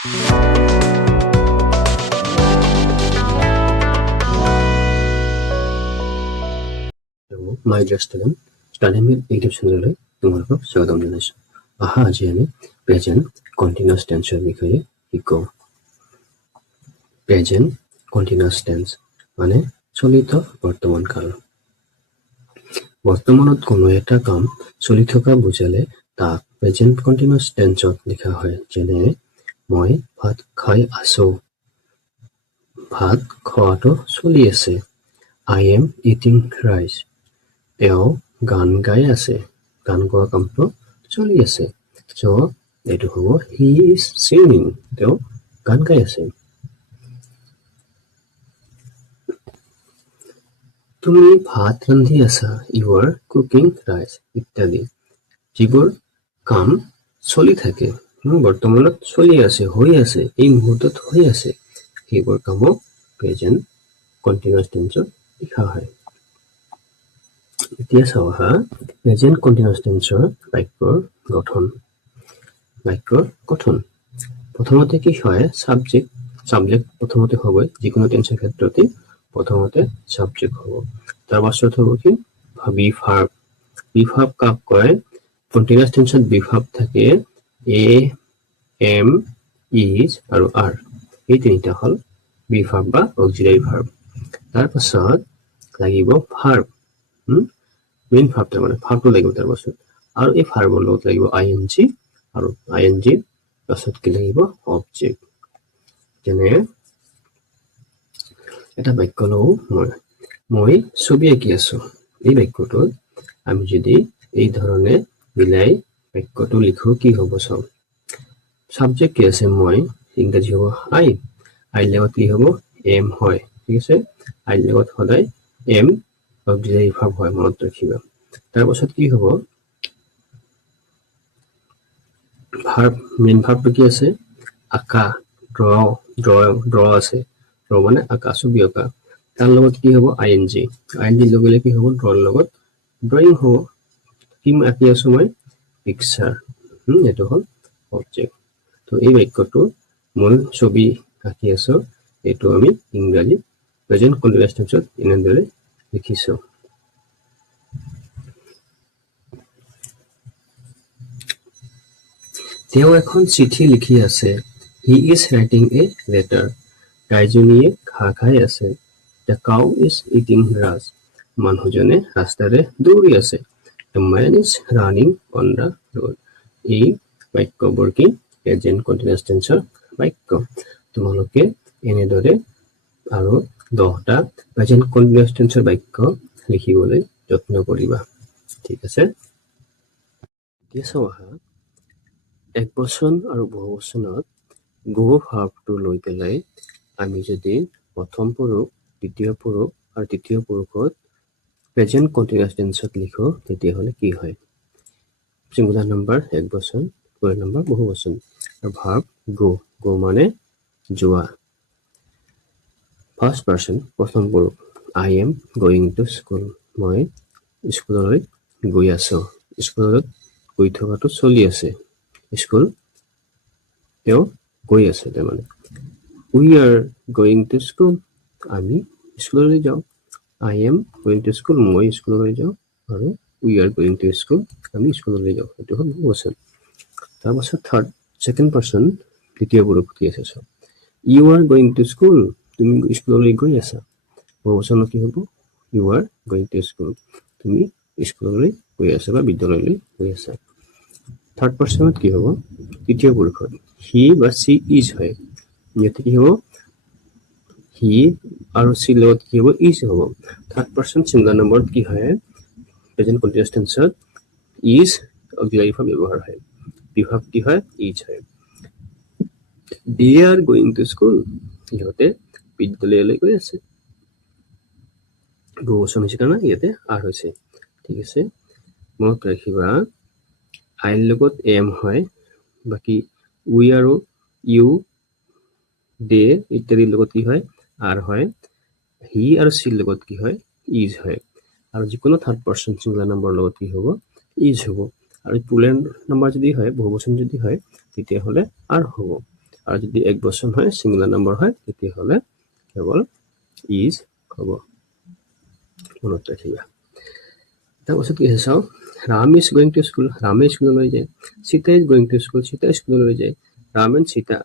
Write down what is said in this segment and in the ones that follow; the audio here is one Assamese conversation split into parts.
My dear student, study with YouTube channel তোমালোকক স্বাগতম জনাইছো। আহা আজি আমি প্ৰেজেন্ট কন্টিনিউয়াস টেন্সৰ বিষয়ে শিকো। প্ৰেজেন্ট কন্টিনিউয়াস টেন্স মানে চলিত বৰ্তমান কাল। বৰ্তমানত কোনো এটা কাম চলি থকা বুজালে তাক প্ৰেজেন্ট কন্টিনিউয়াস টেন্সত লিখা হয়। যেনে মই ভাত খাই আছো। ভাত খোৱাটো চলি আছে। I am eating rice. তেওঁ গান গাই আছে। গান গোৱা কামটো চলি আছে। So এইটো হ'ব he is singing. তেওঁ গান গাই আছে। তুমি ভাত ৰান্ধি আছা। You are cooking rice. ইত্যাদি যিবোৰ কাম চলি থাকে বৰ্তমানত চলি আছে হৈ আছে এই মুহূৰ্তত হৈ আছে সেইবোৰ কামক প্ৰেজেন্ট কন্টিনিউয়াস টেন্সত লিখা হয়। এতিয়া চাও হা প্ৰেজেন্ট কন্টিনিউয়াস টেন্সৰ বাক্যৰ গঠন। বাক্যৰ গঠন প্ৰথমতে কি হয় সাবজেক্ট প্ৰথমতে হ'ব যিকোনো টেন্সৰ ক্ষেত্ৰতে প্ৰথমতে সাবজেক্ট হ'ব তাৰ পাছত হ'ব কি বিভাৰ্ব। বিভাৰ্ব কাক কয় কন্টিনিউয়াস টেন্সত বিভাৰ্ব থাকে এ এম ইজ আৰু আৰ এই তিনিটা হল বিভাৰ্ব বা অক্সিলাৰি ভাৰ্ব। তাৰ পাছত লাগিব ভাৰ্ব মেইন ভাৰ্বটা মানে ভাৰ্বটো লাগিব তাৰ পাছত আৰু এই ভাৰ্বৰ লগত লাগিব আইএনজি আৰু আইএনজি পাছত কি লাগিব অবজেক্ট। যেনে এটা বাক্য লওঁ মই ছবি আঁকি আছো। এই বাক্যটোত আমি যদি এই ধৰণে মিলাই বাক্যটো লিখো কি হ'ব চাও। সাবজেক্ট কি আছে মই ইংৰাজী হ'ব আই লগত কি হ'ব এম হয় ঠিক আছে। আই লগত সদায় এম অক্সিলাৰি ভাৰ্ব হয় মনত ৰাখিবা। তাৰ পাছত কি হ'ব ভাৰ্ব মেইন ভাৰ্বটো কি আছে আঁকা ড্ৰ আছে। ড্ৰ মানে আঁকা ছবি অঁকা তাৰ লগত কি হ'ব আইএনজি লগালে কি হ'ব ড্ৰৰ লগত ড্ৰয়িং হ'ব। কি আঁকি আছো মই পিকচাৰ এইটো হ'ল অবজেক্ট। তো এই বাক্যটো মই ছবি আঁকি আছো এইটো আমি ইংৰাজী প্ৰেজেন্ট কন্টিনিউয়াস টেন্সত এনেদৰে লিখিছো। তেওঁ এখন চিঠি লিখি আছে। He is writing a letter. গাইজনীয়ে ঘাঁহ খাই আছে। The cow is eating grass. মানুহজনে ৰাস্তাৰে দৌৰি আছে। The man is running on the road. এই বাক্যবোৰ কি প্ৰেজেন্ট কন্টিনিউয়াস টেন্সৰ বাক্য। তোমালোকে এনেদৰে আৰু 10টা প্ৰেজেন্ট কন্টিনিউয়াস টেন্সৰ বাক্য লিখিবলৈ যত্ন কৰিবা ঠিক আছে। এতিয়া চাও আহা এক বচন আৰু বহু বচনত গো ভাৰ্বটো লৈ পেলাই আমি যদি প্ৰথম পুৰুষ দ্বিতীয় পুৰুষ আৰু তৃতীয় পুৰুষত প্ৰেজেন্ট কন্টিনিউয়াস টেন্সত লিখো তেতিয়াহ'লে কি হয় সিঙ্গুলাৰ নাম্বাৰ এক বচন প্লুৰাল নাম্বাৰ বহু বচন আৰু ভাৰ্ব গো মানে যোৱা। ফাৰ্ষ্ট পাৰ্সন প্ৰথম পুৰুষ I am going to school. মই স্কুললৈ গৈ আছো। স্কুলত গৈ থকাটো চলি আছে। স্কুল তেওঁ গৈ আছে তাৰমানে we are going to school. আমি স্কুললৈ যাওঁ। I am going to school. মই স্কুললৈ যাওঁ আৰু we are going to school. আমি স্কুললৈ যাওঁ এইটো হ'ল বহু বচন। তাৰ পাছত সেকেন্ড পাৰ্সন দ্বিতীয় পুৰুষ কি আছে চাও you are going to school. তুমি স্কুললৈ গৈ আছা। বহু বচনত কি হ'ব you are going to school. তুমি স্কুললৈ গৈ আছা বা বিদ্যালয়লৈ গৈ আছা। থাৰ্ড পাৰ্সনত কি হ'ব তৃতীয় পুৰুষত he বা she is হয়। ইয়াতে কি হ'ব he আৰু she লগত কি হ'ব is হ'ব। থাৰ্ড পাৰ্সন সিঙ্গুলাৰ নম্বৰত কি হয় প্ৰেজেন্ট কন্টিনিউয়াস টেন্সত is অক্সিলাৰি ভাৰ্ব ব্যৱহাৰ হয়। বিভাৰ্ব কি হয় is হয়। they are going to school. ইহঁতে বিদ্যালয়লৈ গৈ আছে। বহু বচন হৈছে কাৰণে ইয়াতে আৰ হৈছে ঠিক আছে। মনত ৰাখিবা আইৰ লগত এম হয় বাকি উই আৰু ইউ দে ইত্যাদিৰ লগত কি হয় আৰ হয়। হি আৰু চিৰ লগত কি হয় ইজ হয় আৰু যিকোনো থাৰ্ড পাৰ্সন সিঙ্গুলাৰ নাম্বাৰৰ লগত কি হ'ব ইজ হ'ব আৰু প্লুৰাল নাম্বাৰ যদি হয় বহু বচন যদি হয় তেতিয়াহ'লে আৰ হ'ব। আৰু যদি একবচন হয় সিঙ্গুলাৰ নাম্বাৰ হয় তেতিয়াহ'লে কেৱল ইজ হ'ব মনত ৰাখিবা তাৰপিছত কি আছে চাওঁ Ram is going to school ৰামে স্কুললৈ যায় Sita is going to school Sita স্কুললৈ যায় Ram and Sita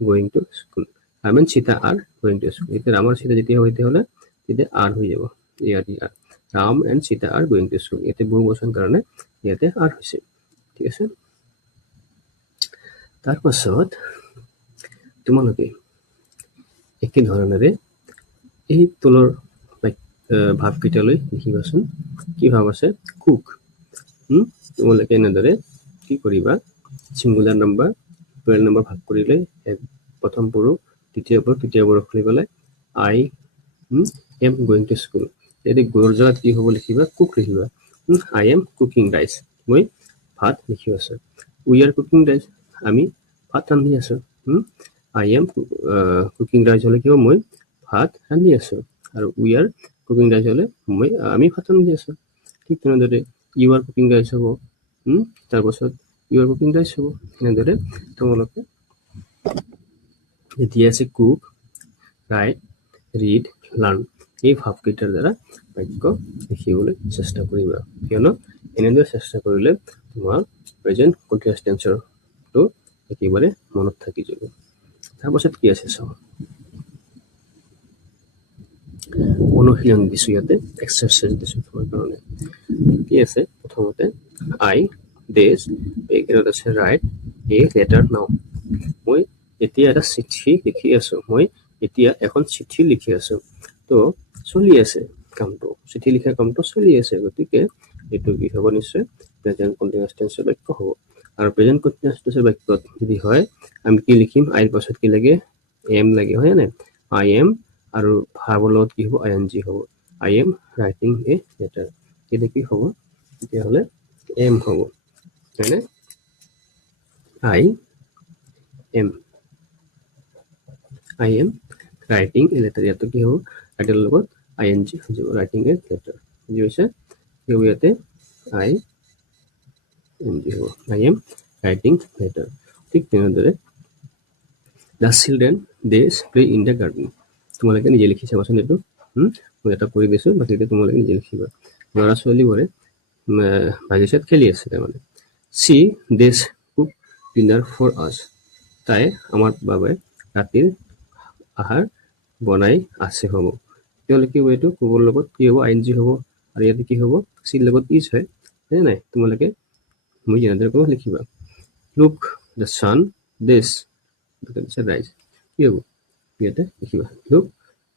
going to school Ram and Sita are going to school এতিয়া ৰাম আৰু সীতা যেতিয়া হয় তেতিয়াহ'লে তেতিয়া আর হৈ যাব ইয়াত Ram and Sita are going to school ইয়াতে বহুবচন কাৰণে ইয়াতে আৰ হৈছে ঠিক আছে তাৰপাছত তোমালোকে একে ধৰণেৰে এই তলৰ ভাব কেইটালৈ লিখিবাচোন কি ভাব আছে কুক তোমালোকে এনেদৰে কি কৰিবা সিঙ্গুলাৰ নাম্বাৰ প্লুৰাল নাম্বাৰ ভাগ কৰিলে প্ৰথম পুৰুষ দ্বিতীয় পুৰুষ তৃতীয় পুৰুষ খুলি পেলাই I am going to school যদি গোৰ জাগাত কি হ'ব লিখিবা কুক লিখিবা আই এম কুকিং ৰাইচ মই ভাত লিখি আছো উই আৰ কুকিং ৰাইচ আমি ভাত ৰান্ধি আছো আই এম কুকিং ৰাইচ হলে কি হ'ব মই ভাত ৰান্ধি আছো আৰু উই আৰ কুকিং ৰাইচ হলে আমি ভাত ৰান্ধি আছো ঠিক তেনেদৰে ইউ আৰ কুকিং ৰাইচ হ'ব তাৰপাছত ইউ আৰ কুকিং ৰাইচ হ'ব এনেদৰে তোমালোকে এতিয়া আছে কুক ৰাইট ৰিড লাৰ্ণ এই ভাবকেইটাৰ দ্বাৰা বাক্য লিখিবলৈ চেষ্টা কৰিবা কিয়নো এনেদৰে চেষ্টা কৰিলে তোমাৰ প্ৰেজেন্ট কন্টিনিউয়াছ টেন্সৰটো একেবাৰে মনত থাকি যাব তাৰপাছত কি আছে চাওঁ অনুশীলন দিছো ইয়াতে এক্সাৰসাইজ দিছো তোমাৰ কাৰণে কি আছে প্ৰথমতে আই দেশ একেবাৰে আছে ৰাইট এ লেটাৰ নাও মই এতিয়া এটা চিঠি লিখি আছো মই এতিয়া এখন চিঠি লিখি আছো তো চলি আছে কামটো চিঠি লিখা কামটো চলি আছে গতিকে এটো কি হ'ব নিশ্চয় প্ৰেজেন্ট কন্টিনিউয়াছ টেন্সৰ বাক্য হ'ব আৰু প্ৰেজেন্ট কন্টিনিউয়াছ টেন্সৰ বাক্যত যদি হয় আমি কি লিখিম আইৰ পাছত কি লাগে এম লাগে হয় না আই এম আৰু ভাৰ্বৰ লগত কি হ'ব আইএনজি হ'ব I am writing a letter এটা কি হ'ব তেতিয়াহ'লে এম হ'ব হয়নে I am writing a letter ইয়াতে কি হ'ব ৰাইটাৰৰ লগত আইএনজি হৈ যাব ৰাইটিং এ লেটাৰ বুজি পাইছে ইয়াতে আই এন জি হ'ব আই এম ৰাইটিং লেটাৰ ঠিক তেনেদৰে the children they play in the garden তোমালোকে নিজে লিখি চাবাচোন এইটো মই এটা কৰি দিছো বাকীটো তোমালোকে নিজে লিখিবা ল'ৰা ছোৱালীবোৰে বাগিচাত খেলি আছে তাৰমানে সি দেশ কুক ডিনাৰ ফৰ আছ তাই আমাৰ বাবে ৰাতিৰ আহাৰ বনাই আছে হ'ব তেওঁলোকে এইটো কুকৰ লগত কি হ'ব আইএনজি হ'ব আৰু ইয়াতে কি হ'ব চিৰ লগত ইজ হয় নাই তোমালোকে মই যেনেদৰে ক'ব লিখিবা লুক দ্য ছান দেশ ৰাইজ কি হ'ব ইয়াতে লিখিবা লুক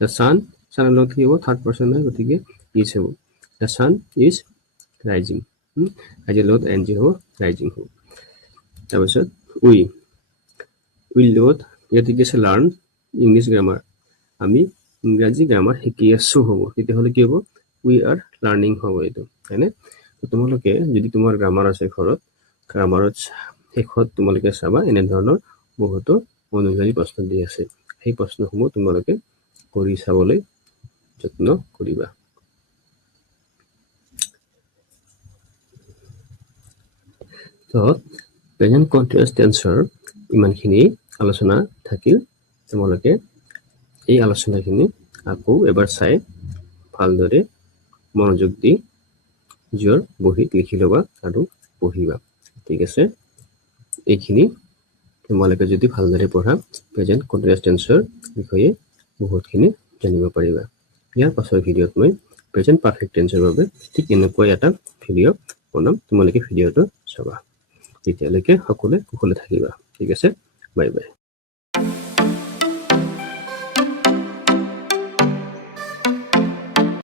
দ্য ছান ছানৰ লগত কি হ'ব থাৰ্ড পাৰ্চন হয় গতিকে ইজ হ'ব দ্য ছান ইজ ৰাইজিং ৰাইজৰ লগত এনজি হ'ব ৰাইজিং হ'ব তাৰপিছত উই লগত ইয়াতে কি আছে লাৰ্ণ ইংলিছ গ্ৰামাৰ আমি ইংৰাজী গ্ৰামাৰ শিকি আছো হ'ব তেতিয়াহ'লে কি হ'ব উই আৰ লাৰ্ণিং হ'ব এইটো হয়নে তোমালোকে যদি তোমাৰ গ্ৰামাৰ আছে ঘৰত গ্ৰামাৰত শেষত তোমালোকে চাবা এনেধৰণৰ বহুতো অনুযায়ী প্ৰশ্ন দি আছে সেই প্ৰশ্নসমূহ তোমালোকে কৰি চাবলৈ যত্ন কৰিবা তো প্ৰেজেন্ট কন্টিনিউয়াছ টেন্সৰ ইমানখিনি আলোচনা থাকিল তোমালোকে এই আলোচনাখিনি আকৌ এবাৰ চাই ভালদৰে মনোযোগ দি নিজৰ বহীত লিখি ল'বা আৰু পঢ়িবা ঠিক আছে এইখিনি তোমালোকে যদি ভালদৰে পঢ়া প্ৰেজেন্ট কন্টিনিউয়াছ টেন্সৰ বিষয়ে বহুতখিনি জানিব পাৰিবা ইয়াৰ পাছৰ ভিডিঅ'ত মই প্ৰেজেন্ট পাৰফেক্ট টেন্সৰ বাবে ঠিক এনেকুৱা এটা ভিডিঅ' বনাম তোমালোকে ভিডিঅ'টো চাবা তেতিয়ালৈকে সকলোৱে কুশলে থাকিবা ঠিক আছে বাই বাই